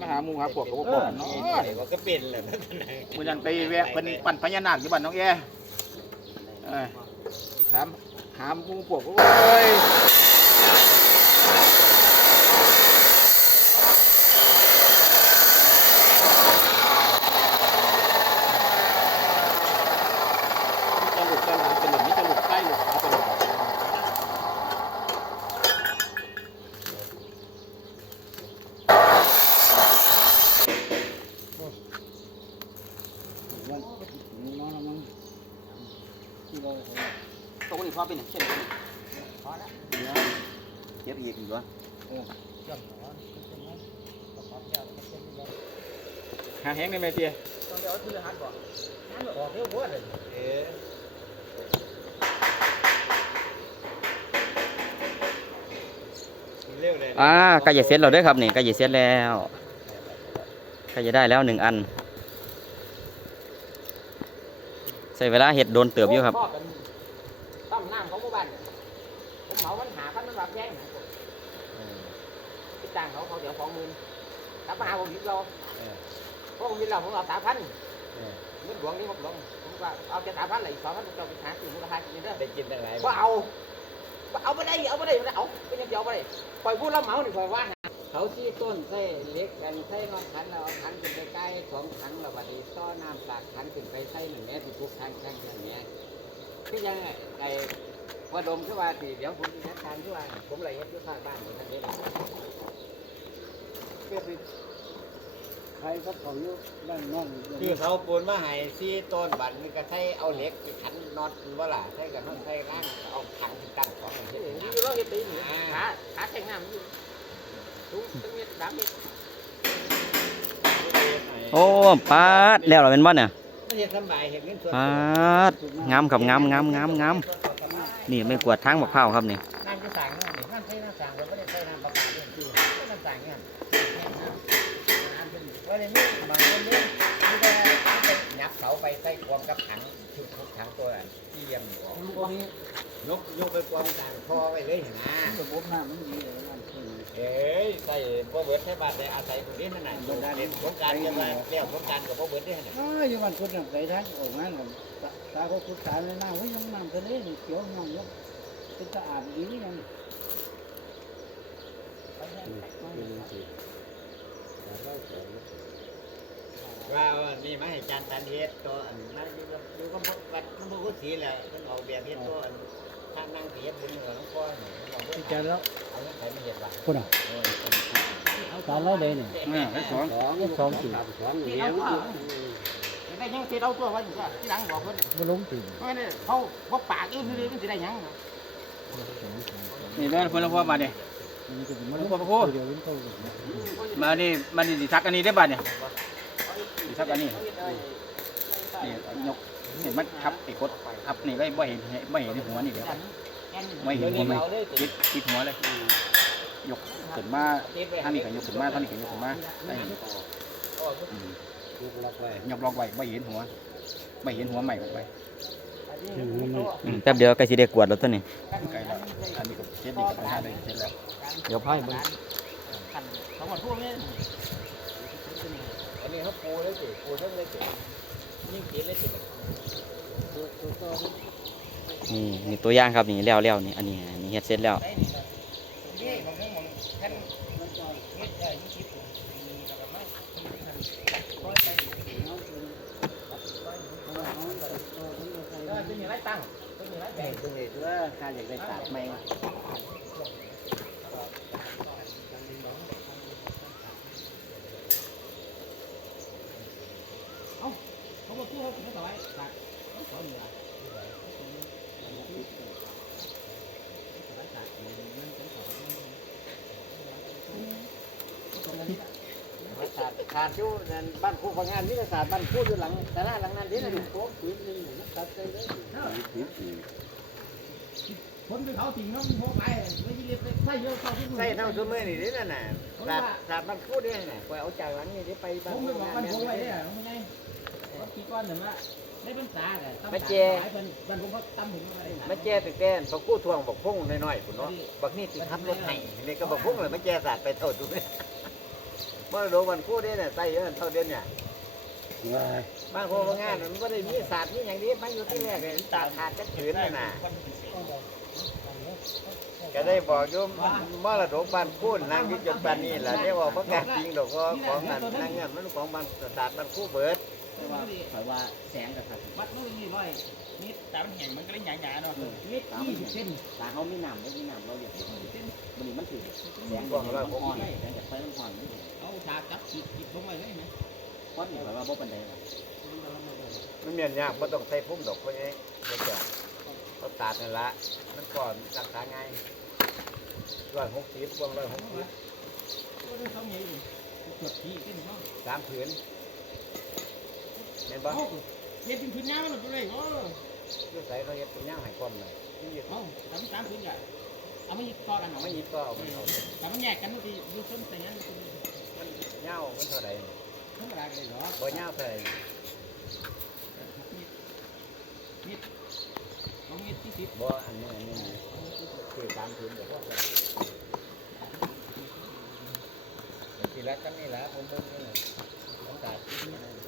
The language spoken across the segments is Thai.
มาหาหมูหาพวกกับพวกก่อนเนาะว่าก็เป็นแหละนั่นไหนมื้อนั้นไปแวะเป็นปั่นพญานาคอยู่บ้านน้องแย่ถามหาหมูพวกโอ้ยมีแต่ลูกแต่หลานเป็นหลุมมีแต่ลูกไส้ลูกสาวเป็นหลุม ตรงนี้พ อเป็นเช่นนี้พอแล้วเก็บอีกอีกวะหาแห้งได้ไหมเตี้ยต้องเอาคือหัดบ่นั่นออกเร็วกว่าเลยเอ๊ะเร็วเลยอ่าใกล้จะเสร็จแล้วเด้อครับนี่ใกล้จะเสร็จแล้วใกล้จะได้แล้วหนึ่งอัน ใส่เวลาเห็ดโดนเติบอยู่ครับ ต้มน้ำของหมู่บ้านเนี่ยผมเหมามันหาพันมันรับแพงนะไปจ้างเขาเขาเดี๋ยวสองหมื่นกลับมาหาผมอีกเราเพราะผมมีเราผมเอาสามพันเงินหลวงนี่ผมหลวงผมก็เอาแค่สามพันเลยอีกสองพันผมจะเอาไปหาซื้อมูลค่ากินเด้อได้กินอะไรว่าเอาว่าเอาไปได้เอาไปได้เอาไปยังจะเอาไปได้ปล่อยพูดแล้วเหมานี่ปล่อยว่าหาเขาที่ต้นใส่เล็กกันใส่นอนขันเราเอาขันขึ้นไปใกล้สองขันเราบัดนี้ต้อน้ำปากขันขึ้นไปใส่หนึ่งแม่ทุกๆทางแข่งกันเนี้ย คือยังไอ้ว่าดมคือว่าสิเดี๋ยวผมจะจัดการคือว่าผมเลยเฮ็ดอยู่ข้างบ้านผมทำเองใครก็เขาอยู่บ้านน้องคือเขาปูนมาให้ซี่ต้นบัตรนี่ก็ใช้เอาเหล็กขันน็อตว่าล่ะใช้กับน็อตใช้ร่างเอาถังที่ตั้งของนี่อย่างอยู่นี้เราเฮ็ดตีนขาขาแทงน้ำอยู่สูงตั้งเมตรสามเมตรโอ้ปาดแล้วเหราเป็นบ้านเนี่ย เห็นสบายเห็นเงินส่วนปาดงามครับงามงามงามงามนี่ไม่กวาดทางมะพร้าวครับนี่น้ำจะสั่งน้ำนี่น้ำใช้น้ำสั่งเราไม่ได้ใช้น้ำประปาด้วยที่น้ำสั่งเนี่ยน้ำเป็นว่าในนี้บางคนเนี่ยนี่ก็ยับเขาไปใส่ความกับถังชุดถังตัวที่เยี่ยมออกลูกนี้ยกยกไปกองกลางคอไปเลยนะระบบน้ำมันดีเลยน้ำขึ้น เอ้ยใส่พ่อเบิร์ดใช้บาทได้อาศัยตรงนี้นั่นน่ะสงการสงการจะมาเลี้ยวสงการกับพ่อเบิร์ดได้ขนาดอ้าวอยู่บ้านคนน้ำใสทักออกมาแล้วตาเขาคุดสารเลยน้ำเฮ้ยยังน้ำทะเลนี่เขียวน้ำยังเป็นตะอาดดียังว่านี่มาให้จานตันเฮ็ดตัวอันนั้นอยู่กับอยู่กับวัดน้ำพุสีแหละมันออกแบบเฮ็ดตัวอัน ถ้านั่งเฮ็ดบุญเหนือหลวงพ่อเนี่ยเราเพิ่ที่งจะแล้วเอาเงินไขมาเฮ็ดว่ะคนอะตาเราเลยเนี่ยอ่าให้สองสองสองสี่ที่เอาตัวได้ยังที่เอาตัวไว้อยู่ก็ที่หลังบอกเพิ่นบ่ล้มถึงไม่ได้เขาเขาปากอยู่นี่มันสิได้ยังนี่เด้อเพิ่นละพ่อมาเนี่ยมันก็มันพ่อพระครูเดี๋ยวมันเข้ามานี่มานี่สิทักอันนี้ได้อบัดเนี่ยสิทักอันนี้นี่ยก เห็นมันทับไอ้กดทับนี่ไว้บ่เห็นบ่เห็นในหัวนี่เดี๋ยวไม่เห็นหัวมันติดติดหัวเลยยกขึ้นมาทางนี้ก็ยกขึ้นมาทางนี้ก็ยกขึ้นมาได้อืมยกลองไว้บ่เห็นหัวบ่เห็นหัวใหม่ออกไปอืมแป๊บเดียวใกล้สิได้กวาดแล้วตัวนี้ไกลแล้วอันนี้ก็เช็ดนี่ก็ไปหาได้เช็ดแล้วเดี๋ยวพายเบิ่งเขาหมดพวกนี้อันนี้เขาปูเลยสิปูทั้งเลยสิยิ่งกินเลยสิ นี่นี่ตัวอย่างครับนี่แล้วแล้วนี่อันนี้อันนี้เฮ็ดเสร็จแล้วนี่ผมเรื่องของท่านเฮ็ดได้ยี่สิบปีแล้วก็มาก็จะมีไรตั้งจะมีไรแบ่งตรงนี้ว่าข้าอยากได้ตัดไหมเขาบอกพูดเขาถึงต่อไปตัดเขาขอเหนือ ศาสตร์ศาสตร์อยู่นั่นบ้านครูฟังงานวิทยาศาสตร์บ้านครูอยู่หลังศาลาหลังนั้นนี่นะลูกโป๊ะปืนนึงตัดใจเลยคนไปเขาติ่งน้องพวกไปไม่ยินดีไปใส่เยอะเขาที่ใส่เท่าซุมื้อนี่เด้นั่นน่ะศาสตร์ศาสตร์บ้านครูเด้น่ะไปเอาจากหลังนี่ได้ไปบ้านผู้งานเนี่ผมไว้ย คิดก้อนหนึ่งว่าได้เป็นสาแต่บ้านผมเขาตั้มผมอะไรมาแจ้ตึกแต้นพอกู้ทวงบอกพุ่งน้อยๆพุ่นเนาะบักนี่สิขับรถให้นี่ก็บอกพุ่งเลยมาแจ้ศาสตร์ไปเท่าดูนี่มรดกวันคู่เด้เนี่ยใส่เยอะเท่าเดือนเนี่ยว้ายบ้านโครงงานมันไม่ได้มีศาสตร์นี่อย่างนี้มันอยู่ที่แรกเลยตาขาดจะถืนน่ะนะก็ได้บอกโยมมรดกบ้านคู่นั่งอยึดจนปานนี้แหละเรียกว่าพระการจริงดอกก็ของนั่นนั่งเงี้ยมันของบ้านศาสตร์บ้านคู่เบิด เพราะว่าแสงกระทัดวัดนู้นนี่ร้อยนิดแต่มันแห้งมันก็เลยหยาๆเนาะนิดยี่สิบเซนตาเขาไมีน้ำได้มีน้ำเราอยู่มันนี่มันถือแสงกล่องละหกอ่อนแสงจากไฟมันอ่อนเอาฉาจับขีดขีดลงไปเลยไหมควันนี่เพราะว่าบ่ปันใดมันเมียนยากไม่ต้องใส่พุ่มดอกเพราะงี้เดี๋ยวจะเขาตัดนั่นละมันก่อนรักษาง่ายร้อยหกสิบวงร้อยหกสิบสามผืน เห็นปะเอาเฮ็ดเป็นพื้นยาวมันตัวเลยโอ้ยูใส่เราเห็ดเป็นย่างให้ความเลยนี่ยึดเอาทำสามพื้นใหญ่เอาไม่ต่อกันเอาเอาไม่ไม่ยึดก็เอาไปเอาแต่มันแยกกันบางทีดูส้นแต่ยังมันเงามันเท่าไหร่ธรรมดาเลยเหรอบ่เงาเท่าไหร่นิดเอาเฮ็ดที่สิบบ่อันนี้อันนี้คือสามผืนเดี๋ยวพอทีละกันนี่แหละผมผมนี่ต้องตัดสามผืนโอ้ยเจมเจมตามนี้จังเลยกันหลายที่เนาะตัดมันก็มีร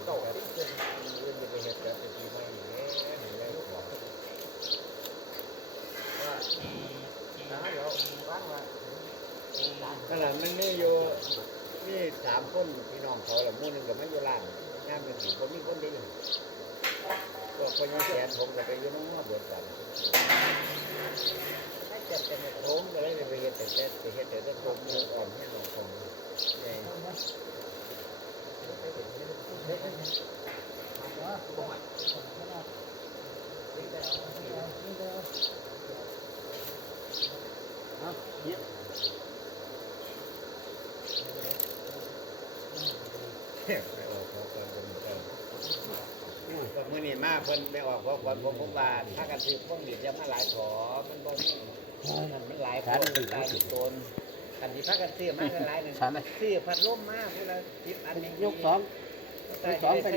เขาดม่นี่แล้วบอกมีรถสี่พันรถเออเดี๋ยวเดี๋ยวไม่ตาราไปเอาซื้อเมียผมดูหน่อยแปดเดือนพอดียืนเลยโตที่สุดยืนไปเห็บอกว่าน้าเดี๋ยวว่างว่าขนาดมันนี่อยู่นี่สามคนพี่น้องเขาละมู่หนึงกับไม่อยู่ร้านงานเป็นสี่คนมีคนเดียวก็คนยังแสนผมก็ไปอยู่น้องว่าเบิดกันถ้าจะเป็นโค้งก็เลยไปเห็ดแต่แต่ไปเห็ดแต่แต่โค้งมืออ่อนให้หนองของเนี่ย ไปออกขอก่อนผมเออก็มือนี้มาเพิ่นไปออกขอก่อนผมผมว่าถ้ากันซื้อพวกนี้จะมาหลายขอมันบ่มีมันหลายคนหลายตนกันที่พักกันซื้อมากันหลายนั่นซื้อพัดลมมาพุ่นละ10อันนี้ยกสอง สองไป